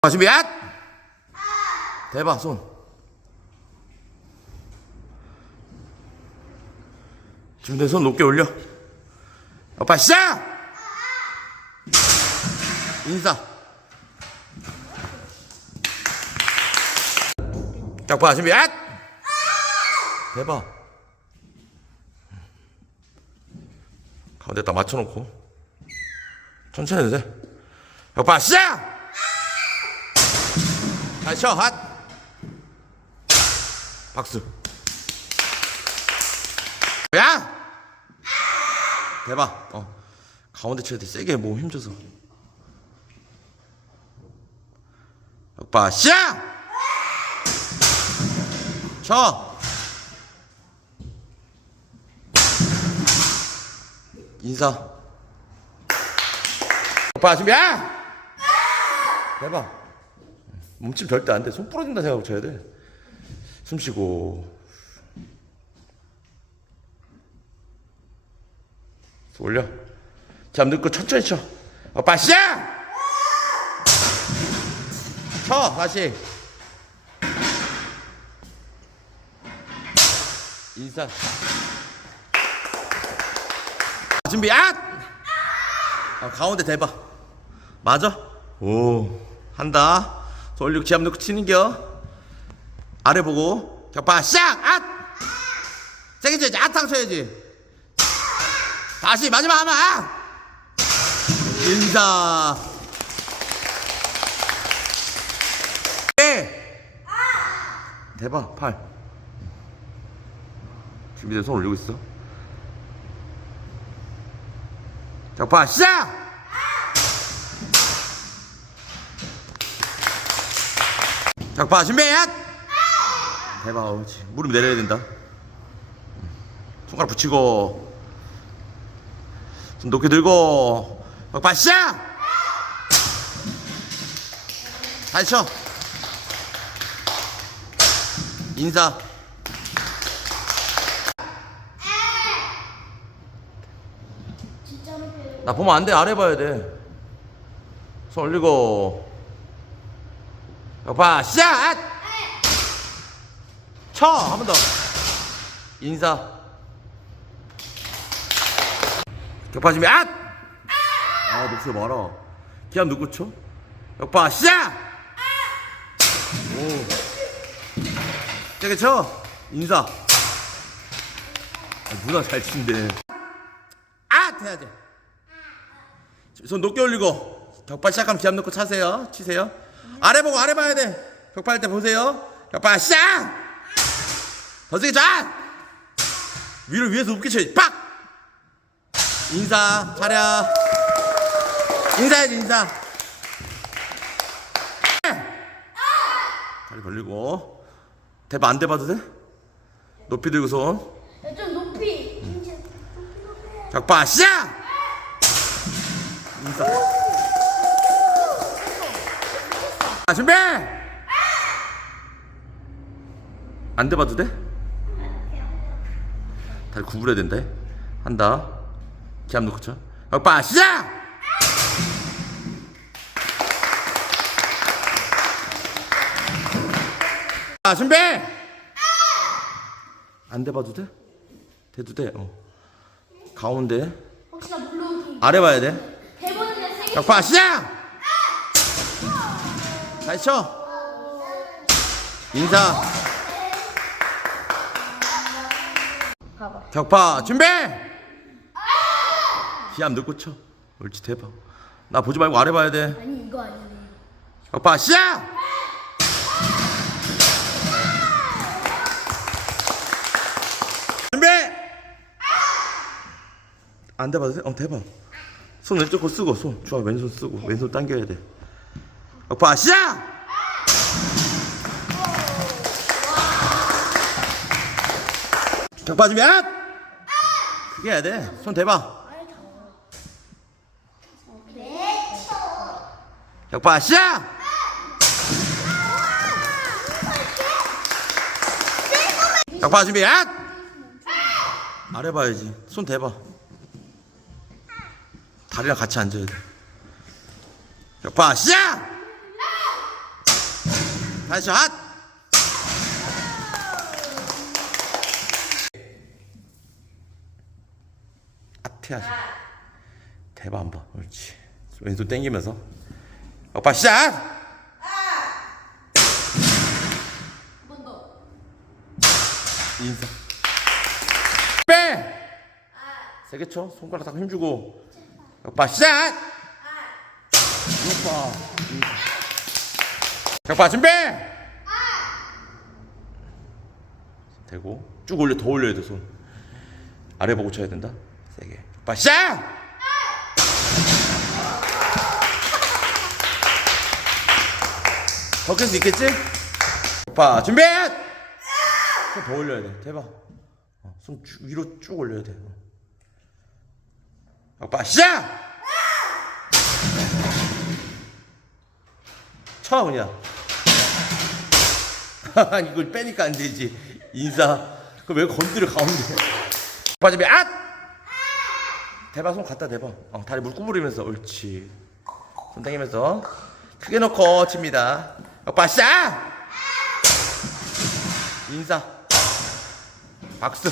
자, 준비, 앗! 대박, 손. 준비된 손 높게 올려. 오빠, 시작! 인사. 짝봐, 준비, 앗! 대박. 가운데 딱 맞춰놓고. 천천히 돼. 오빠, 시작! 쳐, 핫! 박수. 야! 대박. 어. 가운데 쳐야 돼. 세게 몸 힘줘서. 오빠, 시작! 쳐! 인사. 오빠, 준비, 야! 대박. 몸집 절대 안 돼. 손 부러진다 생각하고 쳐야 돼. 숨 쉬고. 손 올려. 잠 넣고 천천히 쳐. 오빠, 시작! 쳐, 다시. 인사. 준비, 앗! 아, 가운데 대봐. 맞아? 오, 한다. 손 올리고 지압 넣고 치는겨. 아래 보고. 격파, 시작! 앗! 세게 쳐야지. 앗탕 쳐야지. 다시 마지막 하나. 앗! 인사. 네. 대박, 팔. 준비된 손 올리고 있어. 격파, 시작! 격파 준비 대박 어우지. 무릎 내려야 된다. 손가락 붙이고. 손 높게 들고. 격파 시작 다시 쳐. 인사. 나 보면 안 돼. 아래 봐야 돼손 올리고 격파 시작! 쳐! 한 번 더. 인사. 격파 준비, 앗! 아, 목소리 말아. 기합 누구 쳐? 격파 시작! 오. 세게 쳐! 인사. 아, 누나 잘 친대. 앗! 해야 돼. 손 높게 올리고. 격파 시작하면 기합 넣고 차세요. 치세요. 아래 보고 아래 봐야 돼. 격파할 때 보세요. 격파 시작! 더 세게 자! 위로 위에서 높게 쳐야지. 빡! 인사, 차려. 인사해야지, 인사. 다리 벌리고. 대봐 안 대봐도 돼? 높이 들고 손. 야, 좀 높이. 격파 시작! 인사. 준비! 안 돼봐도 돼? 다리 구부려야 된다. 한다. 기합 놓고 쳐. 격파 시작! 자, 준비! 안 돼봐도 돼? 돼도 돼. 어. 가운데. 혹시나 물러오기. 아래 봐야 돼. 대본은 세게. 격파 시작! 다시 쳐. 인사. 봐봐. 격파 준비! 기합 넣고 쳐. 옳지 대박. 나 보지 말고 아래 봐야 돼. 아니 이거 아니네. 격파 시작! 준비! 안 돼봐도 돼? 어 대박. 손 왼쪽 거 쓰고 손 좋아 왼손 쓰고 왼손 당겨야 돼. 격파 시작! 준비 앗! 크게 해야 돼. 손 대봐. 격파 시작! 격파 준비 앗! 아래 봐야지. 손 대봐. 다리랑 같이 앉아야 돼. 격파 시작! 다시 핫! 아태하지. 대박 한번 옳지. 왼손 땡기면서. 오빠 시작. 인사. 빼! 세게 쳐. 손가락 딱 힘주고. 오빠 시작! 오빠 오빠 준비? 되고. 쭉 올려 더 올려야 돼손. 아래 보고 쳐야 된다? 세게. 오빠 시작! 더깰수 있겠지? 오빠 준비! 손 더 올려야 돼. 대박 어, 손 쭉, 위로 쭉 올려야 돼. 어. 오빠 시작! 쳐 그냥 이걸 빼니까 안 되지. 인사. 그왜 건드려 가운데. 준비 앗! 대박 손 갖다 대봐. 어, 다리 물 구부리면서. 옳지. 손 당기면서. 크게 놓고 칩니다. 시작 인사. 박수